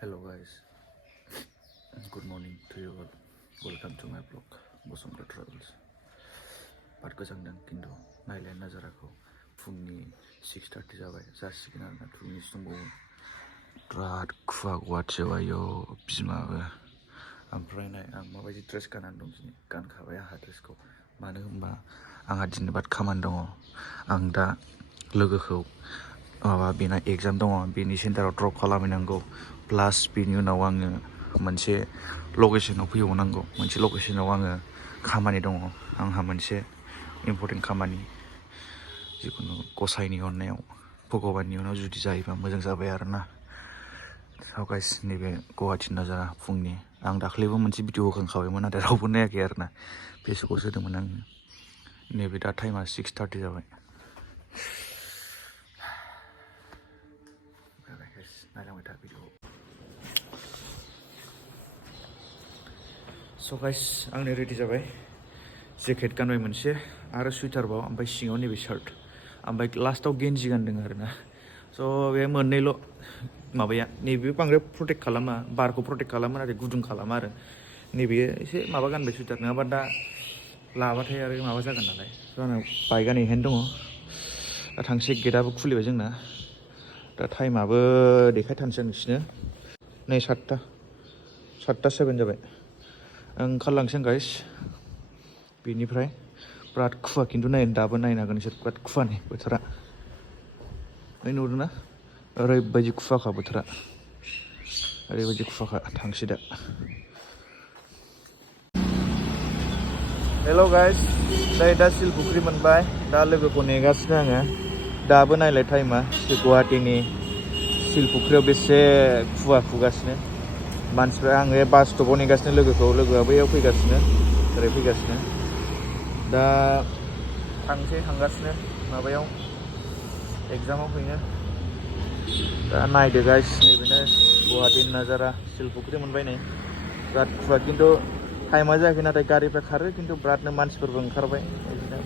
Hello guys, good morning to you all. Welcome to my blog, Bosomra Travels. Part गोजांदों किन्तु नायलाय नाजाराखौ फुंनि 6:30 जाबाय जासिगोन आरोना 2 minutes दंबावो बिराद खुवा गुवाहाटियाव आयौ बिमाबो ओमफ्राय नाय आं माबायदि ड्रेस गाननानै दं दिनै गानखाबाय आंहा ड्रेसखौ मानो होनबा आंहा दिनै बाद खामानि दङ आं दा लोगोखौ बेना एग्जाम दङ बेनि सेन्टाराव ड्रप खालामहैनांगौ प्लास बेनि उनाव आङो मोनसे लकेसनाव फैबावनांगौ मोनसे लकेसनाव आङो खामानि दङ आंहा मोनसे इम्परटेन्ट खामानि जिखुनु गसाइनि अननायाव भगबाननि उनाव जुदि जायोबा मोजां जाबाय आरोना स गाइस नैबे गुवाहाटि नाजारा फुंनि आं दाख्लैबो मोनसे भिडिअ होखांखाबायमोन नाथाय रावबो नायाखै आरोना फेसबुकआव होदोंमोन आङो नैबे दा टाइमा 6:30 जाबाय नायलांबाय था भिडिअखौ स गाइस आंनि रेडि जाबाय जेकेट गानबाय मोनसे आरो सुइटारबाव ओमफ्राय सिङाव नैबे शार्ट ओमफ्राय लास्टाव गेन्जि गानदों आरोना स बे मोननैल' माबाया नैबे बांद्राय प्रटेक्ट खालामा बारखौ प्रटेक्ट खालामो नाथाय गुदुं खालामा आरो नैबे एसे माबा गानबाय सुइटार नङाबा दा लाबाथाय आरो माबा जागोन नालाय स आंना बाइकआ नैहायनो दङ दा थांसै गेटआबो खुलिबाय जोंना दा टाइमाबो देखायथारनोसै आं नोंसिनो नै 7:07 जाबाय ओंखारलांसै गाइस बेनिफ्राय बिराद खुवा खिन्थु नायनो दाबो नायनो हागोन नोंसोर बिराद खुवानि बोथोरा ओइ नुदोंना ओरैबायदि खुवाखा बोथोरा ओरैबायदि खुवाखा थांसै दा हेल' गाइस नै दा सिलपुख्रि मोनबाय दा लोगोखौ नेगासिनो आङो दाबो नायलाय टाइमा गुवाहाटीनि सिलपुख्रियाव बेसे खुवा खुगासिनो मानसिफ्रा आङो बास स्टपआव नेगासिनो लोगोआ बैयाव फैगासिनो ओरै फैगासिनो दा थांगासिनो माबायाव एग्जामाव फैनो दा नायदो गाइस नैबेनो गुवाहाटी नाजारा सिलपुख्रि मोनबाय नै बिराद खुवा खिन्थु टाइमा जायाखै नाथाय गारिफ्रा खारो खिन्थु बिरादनो मानसिफोरबो ओंखारबाय बिदिनो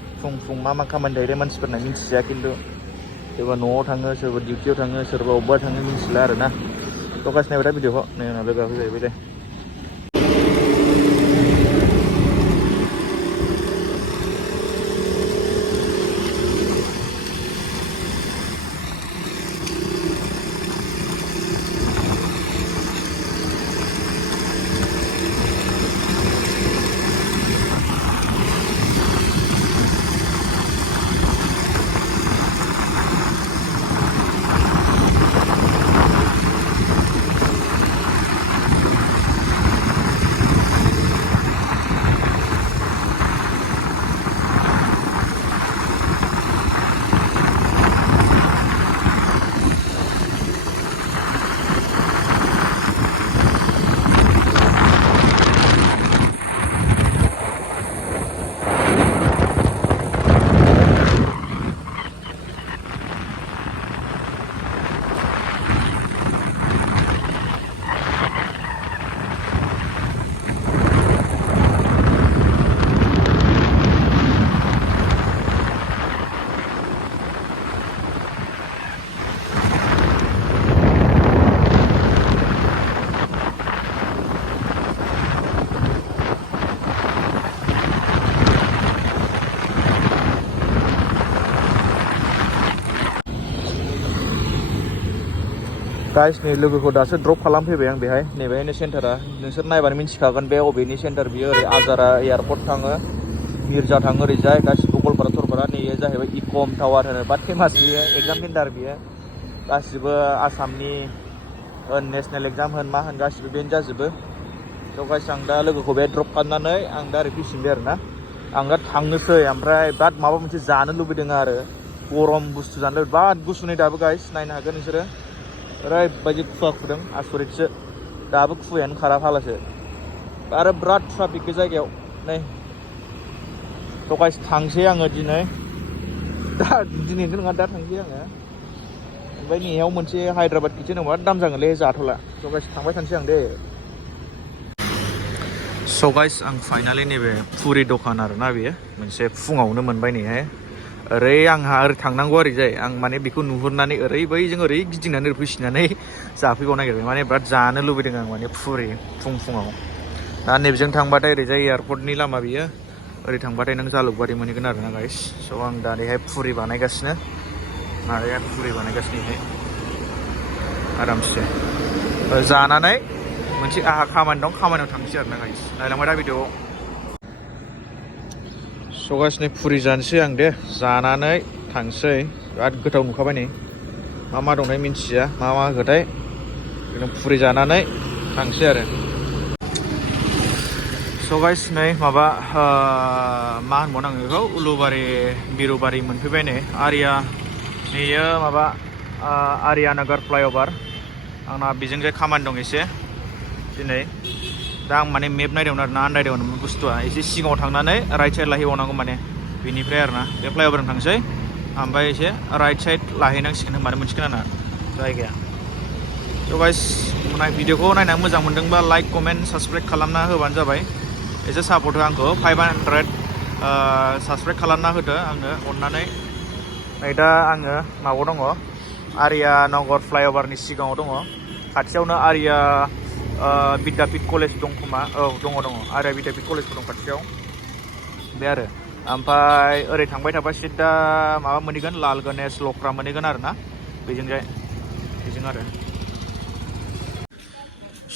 फुं मा खामानि थायो मानसिफोरना मिन्थिया खिन्थु सोरबा न'आव थाङो सोरबा डिउटियाव थाङो सोरबा अबेबा थाङो मिन्थिला आरोना लकास नायबाय दा भिडिअखौ नै उनाव लोगोआ फैबाय दे गाइस नै लोगोखौ दासो ड्रप खालामफैबाय आं बेहाय नैबेहायनो सेन्टारा नोंसोर नायबानो मिन्थिखागोन बे अबेनि सेन्टार बियो ओरै आजारा एयारपर्ट थाङो मिर्जा थाङो ओरैजाय गासिबो गलपारा थरपारा नैयो जाहैबाय इकम टावार होनो बिराद फेमास बियो एग्जाम सेन्टार बियो गासिबो आसामनि नेसनेल एग्जाम होन मा होन गासिबो बेनो जाजोबो थ' गाइस आं दा लोगोखौ बे ड्रप खालामनानै आं दा ओरै फैफिनबाय आरोना आं दा थांनोसै ओमफ्राय बिराद माबा मोनसे जानो लुबैदों आरो गरम बुस्थु जानो लुबैदों बिराद गुसु नै दाबो गाइस नायनो हागोन नोंसोरो ओरैबायदि खुवा खुदों आसरितसो दाबो खुवायानो खारा फालासो आरो बिराद ट्राफिक बे जायगायाव नै थ' गाइस थांसै आङो दिनैथ' नङा दा थांसै आङो ओमफ्राय नैयाव मोनसे हायद्राबाद किटचेन दं बिराद दाम जागोनलै जाथ'ला स' गाइस थांबाय थानोसै आं दे स' गाइस आं फाइनालि नैबे पुरि दखान आरोना बेयो मोनसे फुङावनो मोनबाय नैहाय ओरै आंहा ओरै थांनांगौ ओरैजाय आं माने बेखौ नुहुरनानै ओरै बैजों ओरै गिदिंनानै ओरै फैफिननानै जाफैबावनो नागिरबाय माने बिराद जानो लुबैदों आं माने फुरि फुङाव दा नैबेजों थांबाथाय ओरैजाय एयारपर्टनि लामा बियो ओरै थांबाथाय नों जालुकबारि मोनहैगोन आरोना गाइस स' आं दानिहाय फुरि बानायगासिनो बेहाय आरामसे जानानै मोनसे आहा खामानि दं खामानियाव थांसै आरोना गाइस नायलांबाय दा भिडिअ'आव सगासिनो फुरि जानोसै आं दे जानानै थांसै बिराद गोथाव नुखाबाय नै मा दंथाय मिन्थिया मा होखोथाय फुरि जानानै थांसै आरो सगाइस नै माबा मा होनबावनांगौ बेखौ उलुबारि बिरुबारि मोनफैबाय नै आरिया नैयो माबा आरिया नगर फ्लाइअभार आंना बेजोंजाय खामानि दं एसे दिनै दा आं माने मेप नायदोंमोन आरोना आन्दायदोंमोन बुस्थुआ एसे सिगाङाव थांनानै राइट साइड लाहैबावनांगौ माने बेनिफ्राय आरोना बे फ्लाइअभारजों थांसै ओमफ्राय एसे राइट साइड लाहैनांसिगोन होनबानो मोनसिगोन आंना जायगाया स' गाइस भिडिअखौ नायनानै मोजां मोनदोंबा लाइक कमेन्ट साबसक्राइब खालामना होबानो जाबाय एसे सापर्ट हो आंखौ 500 साबसक्राइब खालामना होदो आंनो अननानै नै दा आङो माबायाव दङ आरिया नगर फ्लाइअभारनि सिगाङाव दङ खाथियावनो आरिया बिद्यापिट कलेज दं खोमा औ दङ आरिया बिद्यापिट कलेजबो दं खाथियाव बे आरो ओमफ्राय ओरै थांबाय थाबा सिदा माबा मोनहैगोन लाल गणेश लख्रा मोनहैगोन आरोना बेजों आरो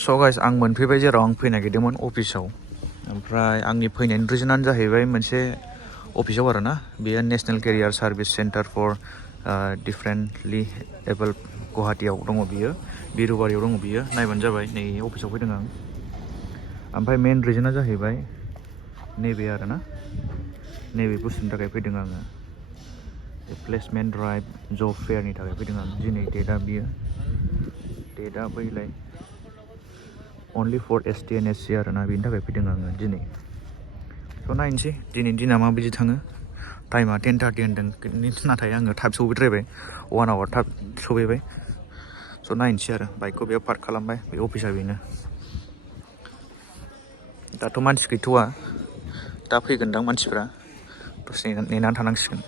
स' गाइस आं मोनफैबाय जेराव आं फैनो नागिरदोंमोन अफिसाव ओमफ्राय आंनि फैनायनि रिजनानो जाहैबाय मोनसे अफिसाव आरोना बेयो national career service centre for differently abled गुवाहाटियाव दङ बियो बिरुबारियाव दङ बियो नायबानो जाबाय नै अफिसाव फैदों आं ओमफ्राय मेन रिजना जाहैबाय नैबे आरोना नैबे बुस्थुनि थाखाय फैदों आङो प्लेसमेन्ट ड्राइभ जब फेयारनि थाखाय फैदों आं दिनै डेटआ बैलाय only four ST and SC आरोना बेनि थाखाय फैदों आङो दिनै स' नायनोसै दिनैनि दिना माबायदि थाङो टाइमा 10:30 होनदों नाथाय आङो थाब सौफैद्रायबाय 1 आवार थाब सौफैबाय स' नायनोसै आरो बाइकखौ बेयाव पार्क खालामबाय बे अफिसा बेनो दाथ' मानसि गैथ'वा दा फैगोनदां मानसिफ्रा दसे नेनानै थानांसिगोन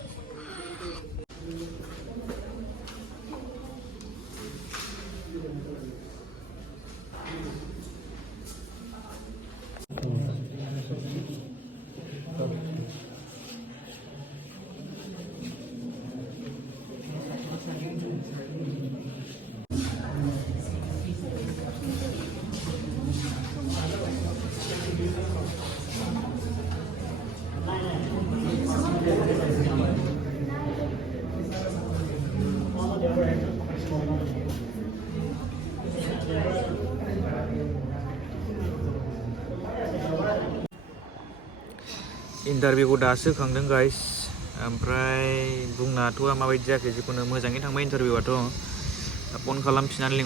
इन्टारभिउखौ दासो होखांदों गाइस ओमफ्राय बुंनाथ' माबायदि जायाखै जिखुनु मोजाङै थांबाय इन्टारभिउआथ' फन खालामफिननानै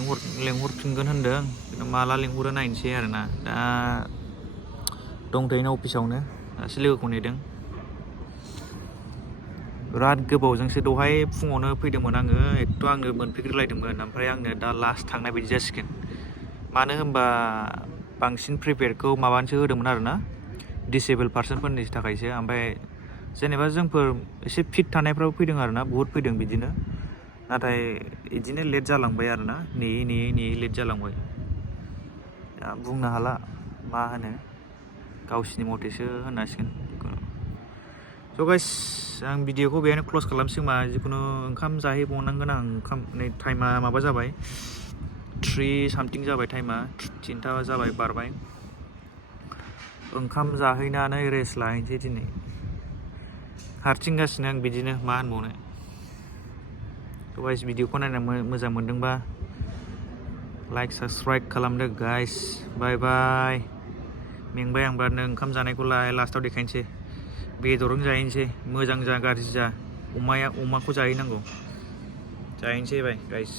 लेंहरफिनगोन होनदों खिन्थु माला लेंहरो नायनोसै आरोना दा दंथ'योना अफिसावनो दासो लोगोखौ नेदों बिराद गोबावजोंसो दहाय फुङावनो फैदोंमोन आङो एथ' आंनो मोनफैग्रोलायदोंमोन ओमफ्राय आंनो दा लास्ट थांनाय बायदि जासिगोन मानो होनबा बांसिन प्रिपेयारखौ माबानोसो होदोंमोन आरोना डिसेबोल पार्सनफोरनि थाखायसो ओमफ्राय जेनेबा जोंफोर एसे फिट थानायफ्राव फैदों आरोना बुहुत फैदों बिदिनो नाथाय बिदिनो लेट जालांबाय आरोना नेयै लेट जालांबाय दा बुंनो हाला मा होनो गावसिनि मथेसो होननांसिगोन स' गाइस आं भिडिअखौ बेहायनो क्ल'ज खालामसै मा जिखुनु ओंखाम जाहैबावनांगोन आं ओंखाम नै टाइमा माबा जाबाय 3 सामथिं जाबाय टाइमा 3टा जाबाय बारबाय ओंखाम जाहैनानै रेस्ट लाहैनोसै दिनै हारसिंगासिनो आं बिदिनो मा होनबावनो थ' गाइस भिडिअखौ नायनानै मोजां मोनदोंबा लाइक साबसक्राइब खालामदो गाइस बाय बाय मेंबाय आं बिरादनो ओंखाम जानायखौ लास्टाव देखायनोसै बेदरजों जाहैनोसै मोजां जा गाज्रि जा अमाखौ जाहैनांगौ जाहैनोसै बाय गाइस